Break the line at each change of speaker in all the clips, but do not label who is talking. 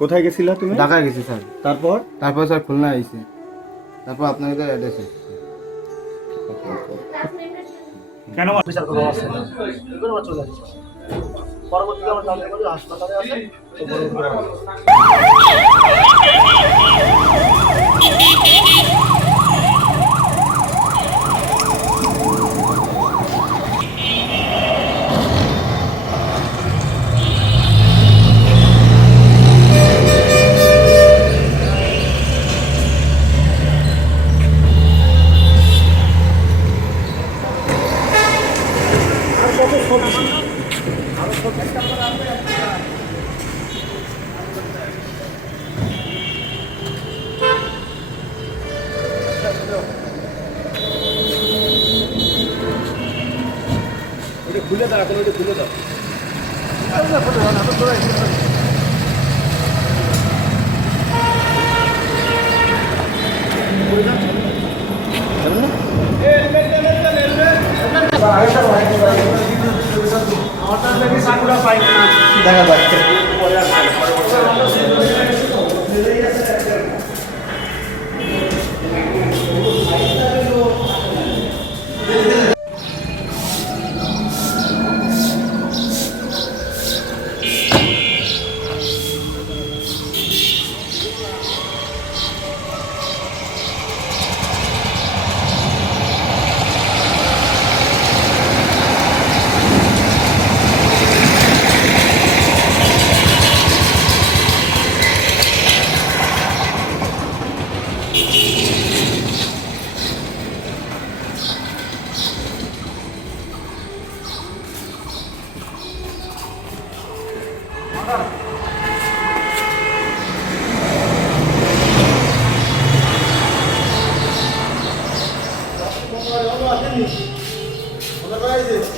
কোথায় গেছিলা তুমি?
ঢাকা গেছি স্যার।
তারপর?
তারপর স্যার খুলনা আইছি। তারপর আপনার কাছে অ্যাড্রেস
কেন
অফিসার করব আছে চলে আসছে পরবর্তীতে আমার জানতে পারি হাসপাতালে আছে। তো
Дякую.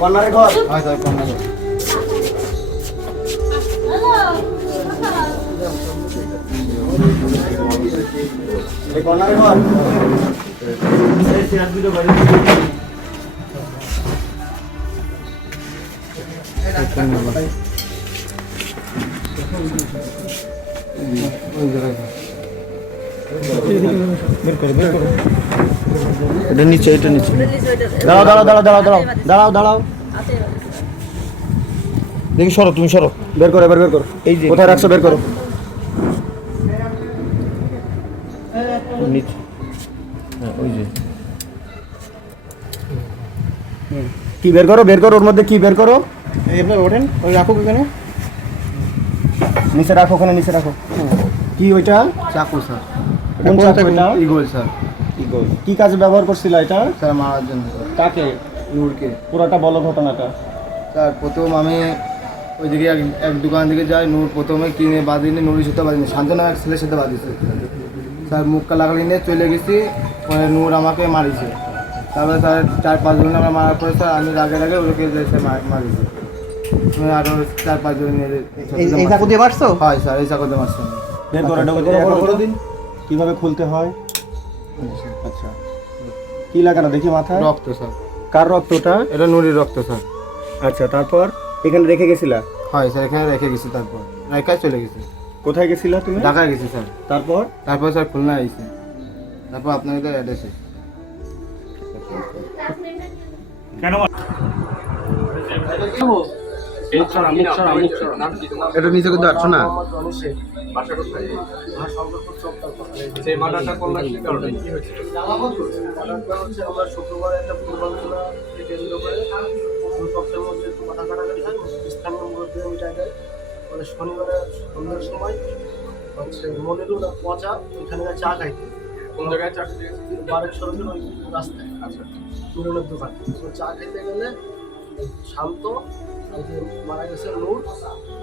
কর্নারে ঘর।
হয় স্যার
কর্নারে এটা নিচে এটা নিচে। দাঁড়াও দাঁড়াও দাঁড়াও দাঁড়াও দাঁড়াও দাঁড়াও দাঁড়াও। দেখি সরো তুমি সরো। বের করো বের বের করো। এই যে কোথায় রাখছো? বের করো। নিচে। হ্যাঁ ওই যে। কি বের করো বের করো ওর মধ্যে কি বের করো? ওঠেন ওই রাখো ওখানে নিচে রাখো ওখানে নিচে রাখো। কি ওইটা?
চাকু স্যার।
কোন চাকু এটা?
ইগোল স্যার।
ইগল কি কাজে ব্যবহার করছিল এটা?
স্যার মারার জন্য
কাকে?
নূরকে
পুরোটা বলো ঘটনাটা।
স্যার প্রথম আমি ওইদিকে এক এক দোকান থেকে যাই নূর প্রথমে কিনে বাঁধিনি নুরের সাথে বাঁধিনি। শান্তনা এক ছেলের সাথে বাঁধিছে। স্যার মুখটা লাগালি নিয়ে চলে গেছি পরে নূর আমাকে মারিছে। তারপরে স্যার চার পাঁচ জন আমরা মারার পরে স্যার আমি রাগে রাগে ওদেরকে স্যার মারিছে। আরও চার পাঁচ জন
এই চাকু দিয়ে মারছো?
হয় স্যার এই
বের করো এটা
করো, করো, করো। দিন।
কীভাবে খুলতে হয়? আচ্ছা। কি লাগানো? দেখি মাথায়।
রক্ত স্যার।
কার রক্তটা?
এটা নুরির রক্ত স্যার।
আচ্ছা তারপর? এখানে রেখে গেছিলা?
হয় স্যার এখানে রেখে গেছি তারপর। রেখায় চলে গেছি।
কোথায় গেছিলা তুমি?
ঢাকায় গেছি স্যার।
তারপর?
তারপর স্যার খুলনা আইছি। তারপর আপনাকে তো অ্যাড্রেসে এটা নিচে কিন্তু আসছো না?
আমরা শুক্রবারে একটা পূর্বালোচনা কেন্দ্র করে মানে শনিবারে সন্ধ্যার সময় হচ্ছে মনিরুল আর পচা ওইখানে চা খাইতে।
কোন জায়গায় চাকরি
বারেক সড়কের ওই রাস্তায়। আচ্ছা। মনিরুলের দোকান। তো চা খাইতে গেলে শান্ত আর যে মারা গেছে নূর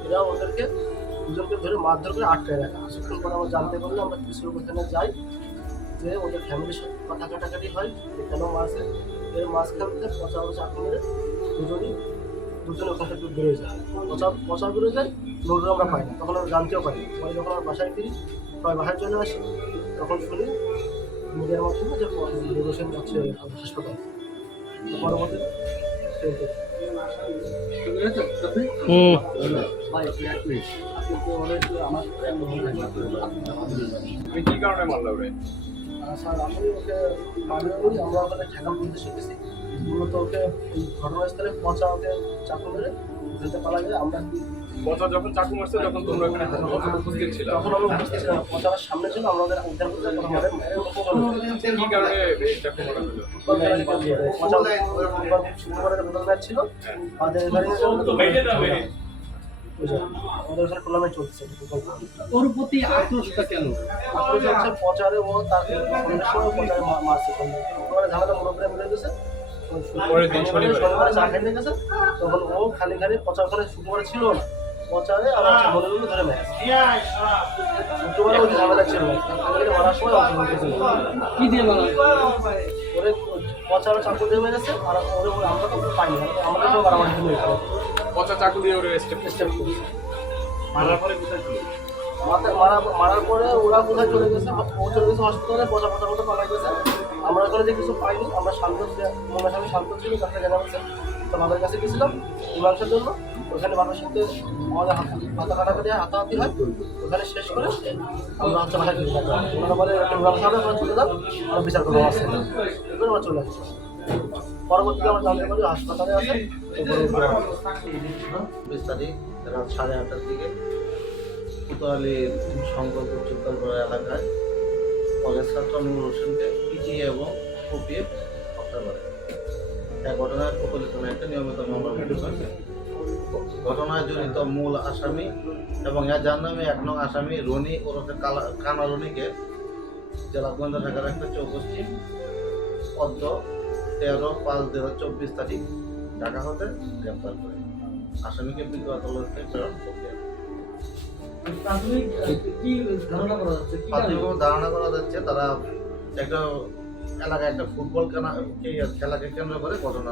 এরা ওদেরকে দুজনকে ধরে মারধর করে আটকায় রাখা। কিছুক্ষণ পরে আমরা জানতে পারলে আমরা কিশোর ওখানে যাই যে ওদের ফ্যামিলির সাথে কথা কাটাকাটি হয় কেন মারছে। এর মাঝখান থেকে পচা পচা মেরে দুজনই দুজনে ওখান থেকে বেরোয় যায়। পচা পচা বেরোয় যায় নোটও আমরা পাই না। তখন আমরা জানতেও পারি। পরে যখন আমরা বাসায় ফিরি সবাই বাসায় চলে আসি। তখন শুনি মিডিয়ার মাধ্যমে যে নির্বাচন যাচ্ছে হাসপাতাল। তো পরবর্তীতে সেই-
কি কারণে মারলা ওরে
আর স্যার আমি ওকে মামলা করি আমরা ওখানে ঠেকা বলতে শিখেছি মূলত ওকে ঘটনাস্থলে পচা ওকে চাকু মেরে ধরতে পারা যায় আমরা
পচা যখন চাকু মারছে তখন তোমরা এখানে উপস্থিত ছিল
তখন আমি উপস্থিত ছিলাম পচার সামনে ছিল আমরা ওদের উদ্ধার করতে পারলাম।
কি কারণে চাকু মারা হলো।
পচা শুক্রবারের ম্যাচ ছিল আমাদের? আমাদের টুর্নামেন্ট চলছে।
ওর প্রতি আক্রোশটা কেন?
পচারে ও তার সময় মারছে ঝামেলা মুরব্বীরা মিলে গেছে।
পরের দিন শনিবারে।
শনিবারে চা খাইতে গেছে। তখন ও খালি খালি পচা ওখানে শুক্রবারে ছিল না পচারে আর হচ্ছে মনে ধরে মেরে শুক্রবারে ওই ঝামেলা ছিল। না খালি খালি মারার সময় অংশগ্রহণ করেছিল
কি দিয়ে মারা?
ওরে পচারে চাকু দিয়ে মেরেছে। আর ওরে আমরা তো পাইনি। আমাদের তো মারামারি
পচা চাকু দিয়ে ওরে স্টেপ
করেছি মারার পরে কোথায় মাথা- মারা মারার পরে ওরা কোথায় চলে গেছে? ও চলে গেছে হসপিটালে পচা পচা মতো পালা গেছে। আমরা ওখানে যে কিছু পাইনি, আমরা শান্ত মনের সাথে শান্ত ছিল তাকে জানা গেছে তো বাবার কাছে গেছিলাম মীমাংসার জন্য। ওখানে বাবার সাথে হাত হাতা কাটাকাটি হাতাহাতি হয়। ওখানে শেষ করে আমরা হচ্ছে বাসায় চলে যাব ওনারা বলে একটা হবে আমরা চলে যাব আমরা বিচার করব এবার আমরা চলে আসছি
রাত সাড়ে আটটার দিকে। শঙ্করপুর এলাকায় কলেজ এবং ঘটনায় একটা নিয়মিত ঘটনায় জড়িত মূল আসামি এবং এর যার নামে এক নং আসামি রনি ওরফে কানা রনিকে জেলা গোয়েন্দা শাখার একটা চৌকষ্টি পদ্ম তেরো পাঁচ দু হাজার চব্বিশ তারিখ ঢাকা হতে গ্রেপ্তার করে। আসামিকে বিজ্ঞ আদালতে প্রেরণ করবে
প্রাথমিক করা যাচ্ছে?
ধারণা করা যাচ্ছে তারা একটা এলাকায় একটা ফুটবল খেলা খেলাকে কেন্দ্র করে ঘটনা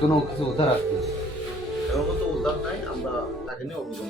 কোনো কিছু উদ্ধার আসছে
এরকম তো উদ্ধার নাই আমরা তাকে নিয়ে অভিযোগ